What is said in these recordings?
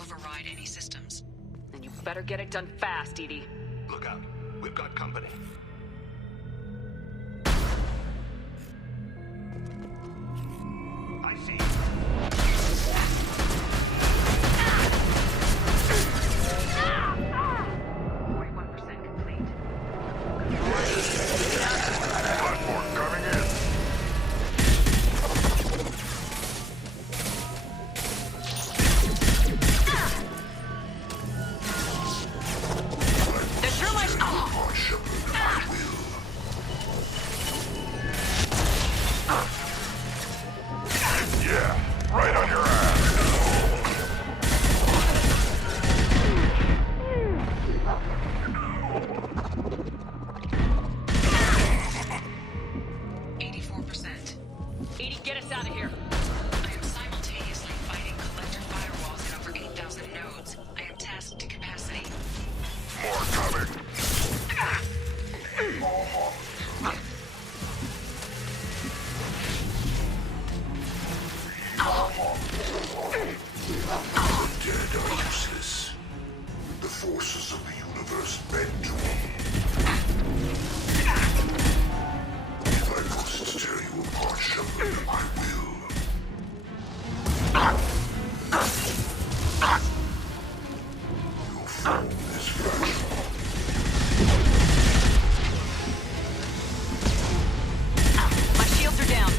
override any systems. Then you better get it done fast, EDI. Look out. We've got company. I see. 41% complete. Platform coming in. There's termites! On Shepard, I will. Yeah, right on your ass. 84%. EDI, get us out of here. I am simultaneously fighting collector firewalls in over 8,000 nodes. I am tasked to capacity. More coming. The dead are useless. The forces of the universe bend to them. If I must tear you apart, Shepard, I will. Your form is fragile. My shields are down.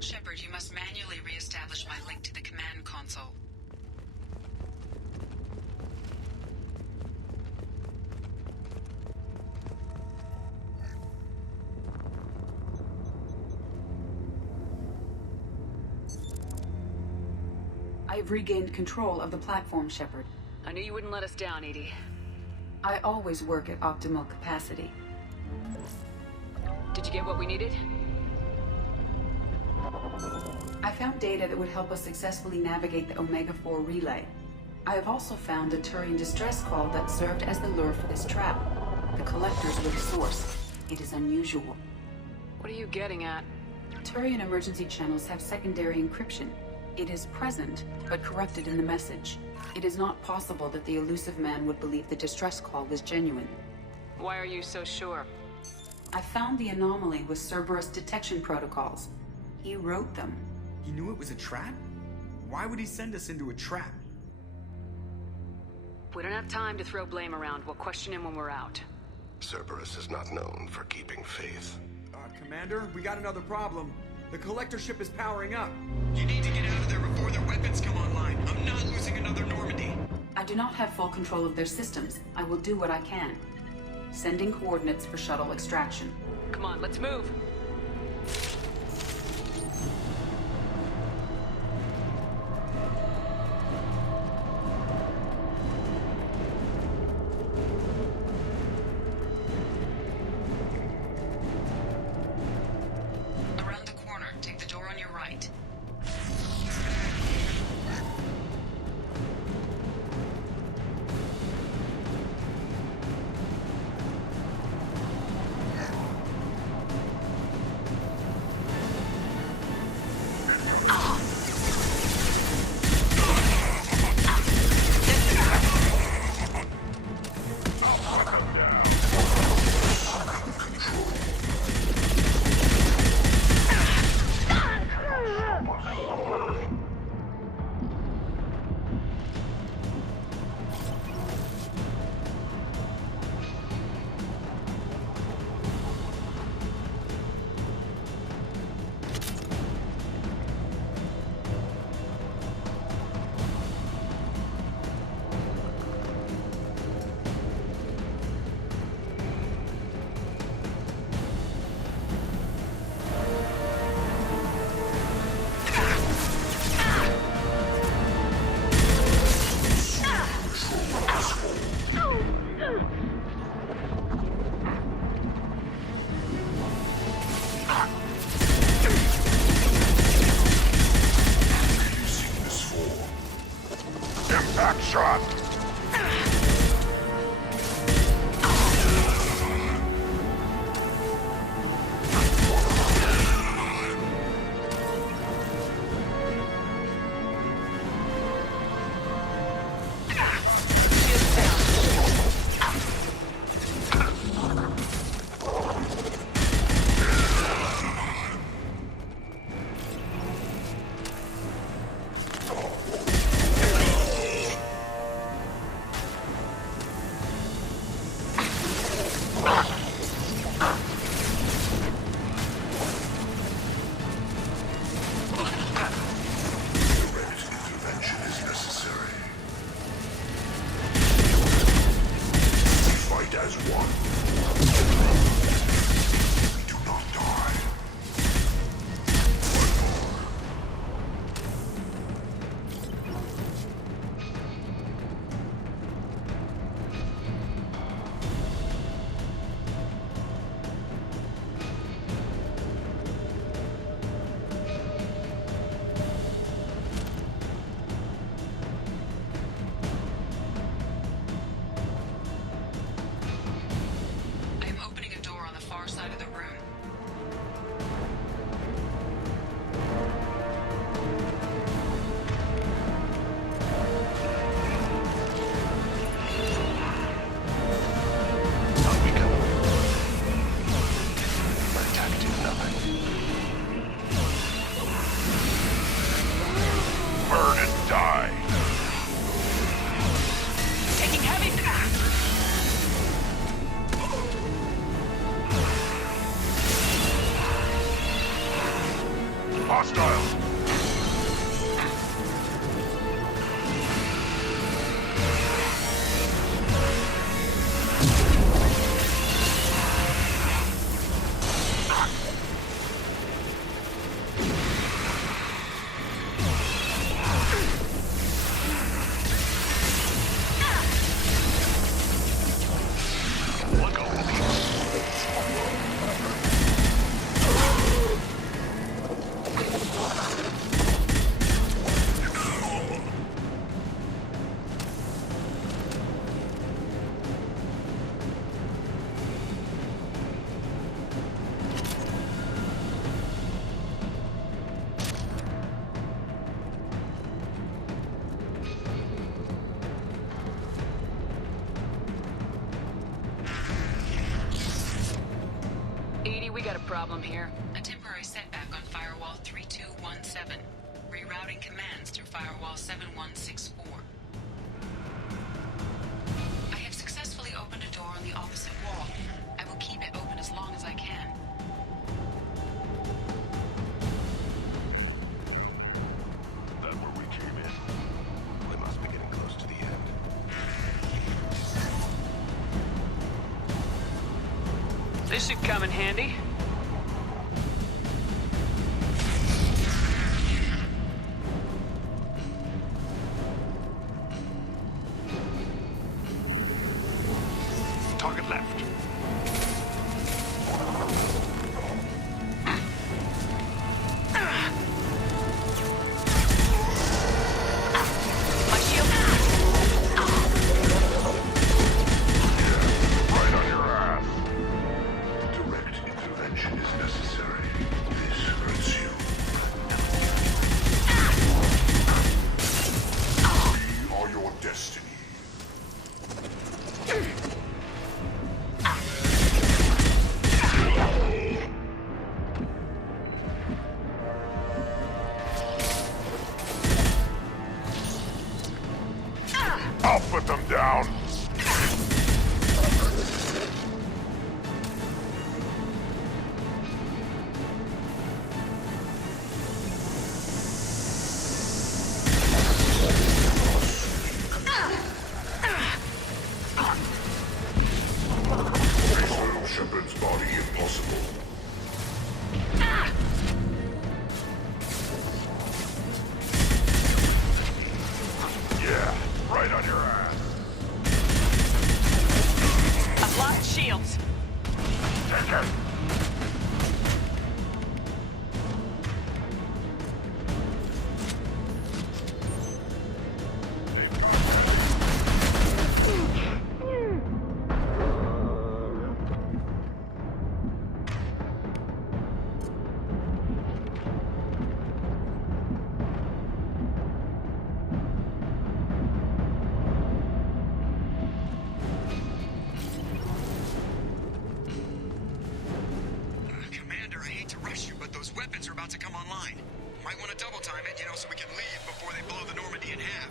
Shepard, you must manually re-establish my link to the command console. I've regained control of the platform, Shepard. I knew you wouldn't let us down, EDI. I always work at optimal capacity. Did you get what we needed? I found data that would help us successfully navigate the Omega-4 relay. I have also found a Turian distress call that served as the lure for this trap. The collectors were the source. It is unusual. What are you getting at? Turian emergency channels have secondary encryption. It is present, but corrupted in the message. It is not possible that the elusive man would believe the distress call was genuine. Why are you so sure? I found the anomaly with Cerberus detection protocols. He wrote them. He knew it was a trap? Why would he send us into a trap? We don't have time to throw blame around. We'll question him when we're out. Cerberus is not known for keeping faith. Commander, we got another problem. The collector ship is powering up. You need to get out of there before their weapons come online. I'm not losing another Normandy. I do not have full control of their systems. I will do what I can. Sending coordinates for shuttle extraction. Come on, let's move. Around the corner, take the door on your right. Impact shot! problem here? A temporary setback on Firewall 3217. Rerouting commands through Firewall 7164. I have successfully opened a door on the opposite wall. I will keep it open as long as I can. That where we came in? We must be getting close to the end. This should come in handy. Target left. My shield. Right on your ass. Direct intervention is necessary. This hurts you. We are your destiny. I'll put them down. Raise Colonel Shepard's body if possible. Yeah, right on your ass. I've lost shields. Take it. Commander, I hate to rush you, but those weapons are about to come online. Might want to double time it, so we can leave before they blow the Normandy in half.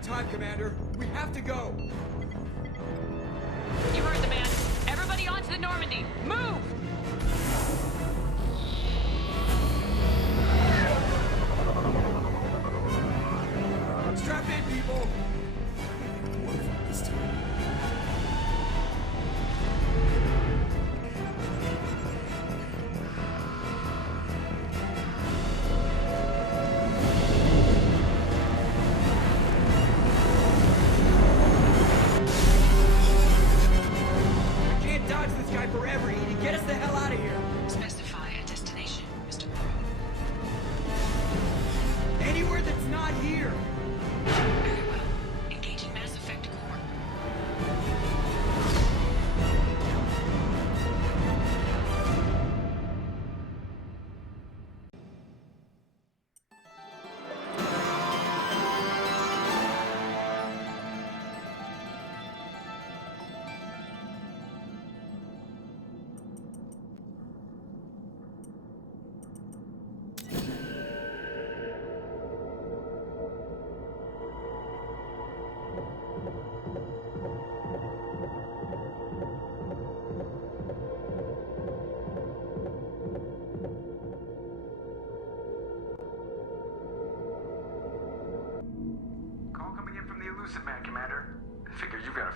Time, Commander. We have to go. You heard the man. Everybody onto the Normandy. Move! Strap in, people.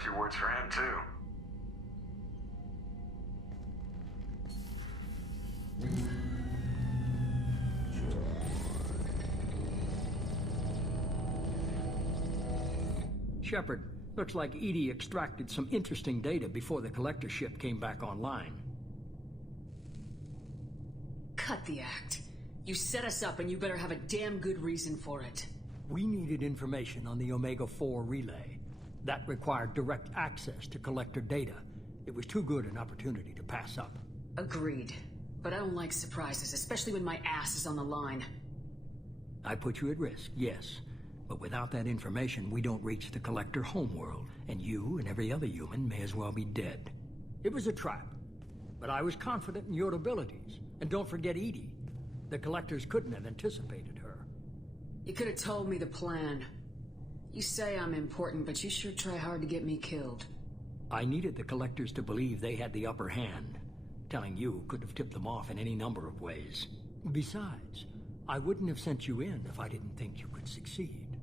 few words for him, too. Shepard, looks like EDI extracted some interesting data before the collector ship came back online. Cut the act. You set us up and you better have a damn good reason for it. We needed information on the Omega-4 relay. That required direct access to collector data. It was too good an opportunity to pass up. Agreed. But I don't like surprises, especially when my ass is on the line. I put you at risk, yes. But without that information, we don't reach the collector homeworld, and you and every other human may as well be dead. It was a trap, but I was confident in your abilities. And don't forget EDI. The collectors couldn't have anticipated her. You could have told me the plan. You say I'm important, but you sure try hard to get me killed. I needed the collectors to believe they had the upper hand. Telling you could have tipped them off in any number of ways. Besides, I wouldn't have sent you in if I didn't think you could succeed.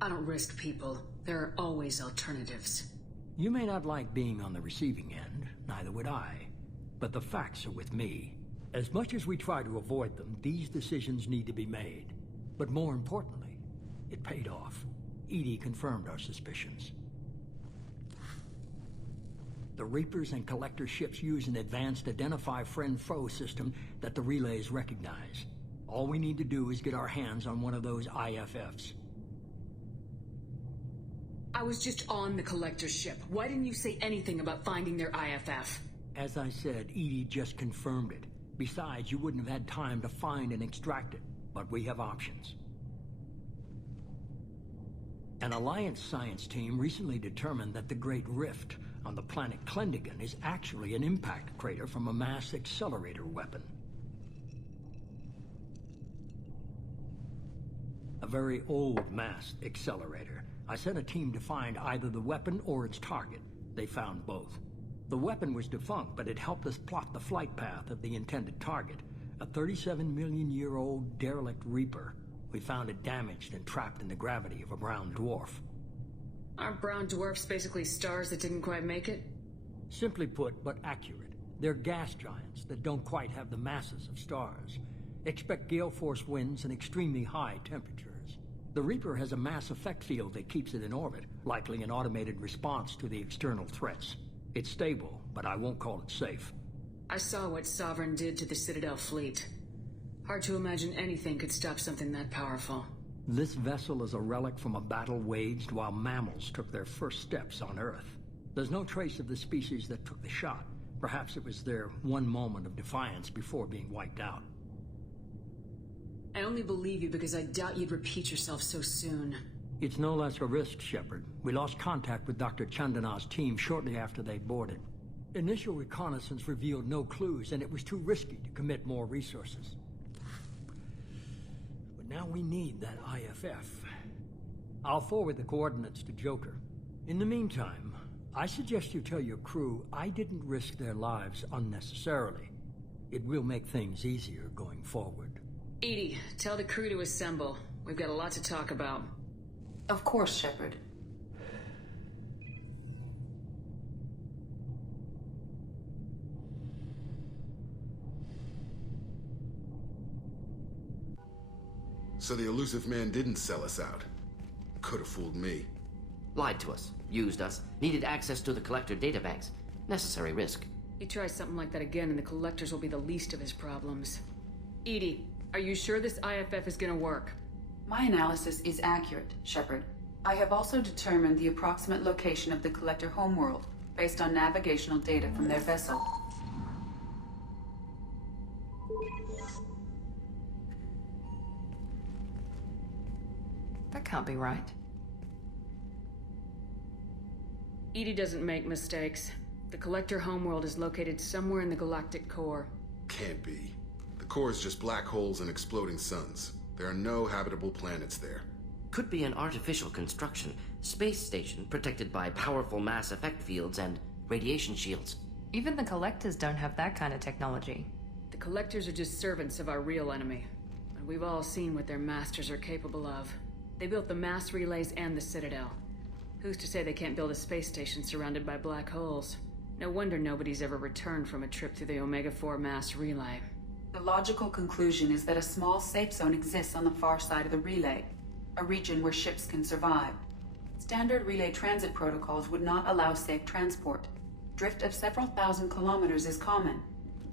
I don't risk people. There are always alternatives. You may not like being on the receiving end, neither would I. But the facts are with me. As much as we try to avoid them, these decisions need to be made. But more importantly, it paid off. EDI confirmed our suspicions. The Reapers and Collector ships use an advanced Identify Friend-Foe system that the relays recognize. All we need to do is get our hands on one of those IFFs. I was just on the Collector ship. Why didn't you say anything about finding their IFF? As I said, EDI just confirmed it. Besides, you wouldn't have had time to find and extract it. But we have options. An Alliance science team recently determined that the Great Rift on the planet Klendagon is actually an impact crater from a mass accelerator weapon. A very old mass accelerator. I sent a team to find either the weapon or its target. They found both. The weapon was defunct, but it helped us plot the flight path of the intended target, a 37-million-year-old derelict Reaper. We found it damaged and trapped in the gravity of a brown dwarf. Aren't brown dwarfs basically stars that didn't quite make it? Simply put, but accurate. They're gas giants that don't quite have the masses of stars. Expect gale force winds and extremely high temperatures. The Reaper has a mass effect field that keeps it in orbit, likely an automated response to the external threats. It's stable, but I won't call it safe. I saw what Sovereign did to the Citadel fleet. Hard to imagine anything could stop something that powerful. This vessel is a relic from a battle waged while mammals took their first steps on Earth. There's no trace of the species that took the shot. Perhaps it was their one moment of defiance before being wiped out. I only believe you because I doubt you'd repeat yourself so soon. It's no less a risk, Shepard. We lost contact with Dr. Chandana's team shortly after they boarded. Initial reconnaissance revealed no clues, and it was too risky to commit more resources. But now we need that IFF. I'll forward the coordinates to Joker. In the meantime, I suggest you tell your crew I didn't risk their lives unnecessarily. It will make things easier going forward. EDI, tell the crew to assemble. We've got a lot to talk about. Of course, Shepard. So the elusive man didn't sell us out. Could have fooled me. Lied to us, used us, needed access to the Collector databanks. Necessary risk. He tries something like that again and the Collectors will be the least of his problems. EDI, are you sure this IFF is gonna work? My analysis is accurate, Shepard. I have also determined the approximate location of the Collector homeworld, based on navigational data from their vessel. That can't be right. EDI doesn't make mistakes. The Collector homeworld is located somewhere in the galactic core. Can't be. The core is just black holes and exploding suns. There are no habitable planets there. Could be an artificial construction, space station protected by powerful mass effect fields and radiation shields. Even the Collectors don't have that kind of technology. The Collectors are just servants of our real enemy. And we've all seen what their masters are capable of. They built the mass relays and the Citadel. Who's to say they can't build a space station surrounded by black holes? No wonder nobody's ever returned from a trip through the Omega-4 mass relay. The logical conclusion is that a small safe zone exists on the far side of the relay, a region where ships can survive. Standard relay transit protocols would not allow safe transport. Drift of several thousand kilometers is common,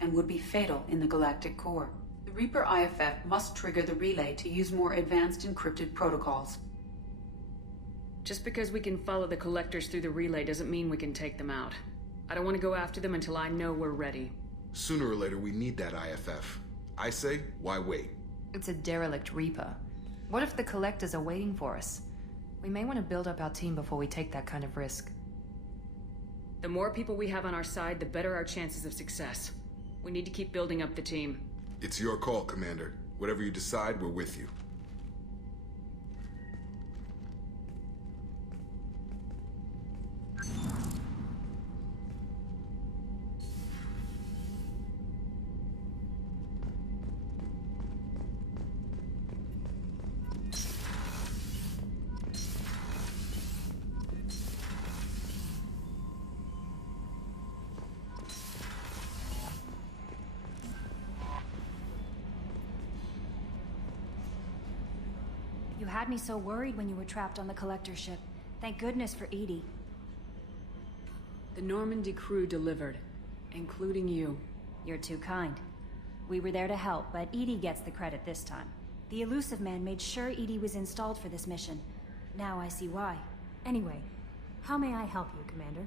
and would be fatal in the galactic core. The Reaper IFF must trigger the relay to use more advanced encrypted protocols. Just because we can follow the collectors through the relay doesn't mean we can take them out. I don't want to go after them until I know we're ready. Sooner or later, we need that IFF. I say, why wait? It's a derelict Reaper. What if the collectors are waiting for us? We may want to build up our team before we take that kind of risk. The more people we have on our side, the better our chances of success. We need to keep building up the team. It's your call, Commander. Whatever you decide, we're with you. You had me so worried when you were trapped on the collector ship. Thank goodness for EDI. The Normandy crew delivered, including you. You're too kind. We were there to help, but EDI gets the credit this time. The Illusive Man made sure EDI was installed for this mission. Now I see why. Anyway, how may I help you, Commander?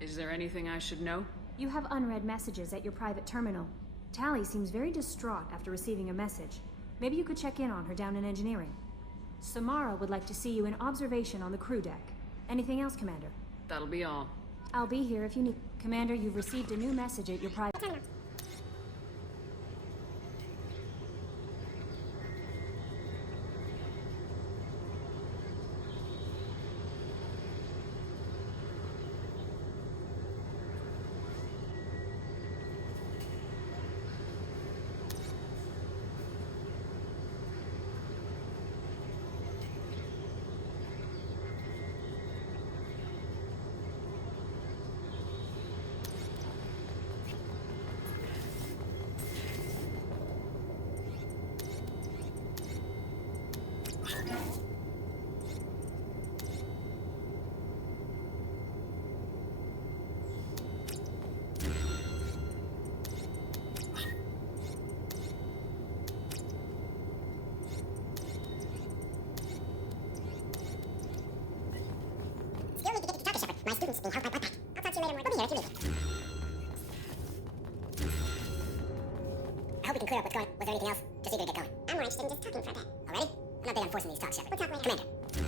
Is there anything I should know? You have unread messages at your private terminal. Tali seems very distraught after receiving a message. Maybe you could check in on her down in engineering. Samara would like to see you in observation on the crew deck. Anything else, Commander? That'll be all. I'll be here if you need. Commander, you've received a new message at your private terminal. My students being helped by Bloodpack. I'll talk to you later, Morty. We'll be here if you need me. I hope we can clear up what's going on. Was there anything else? Just eager to get going. I'm more interested in just talking for a bit. Already? I'm not big on forcing these talks yet. We'll talk later. Commander.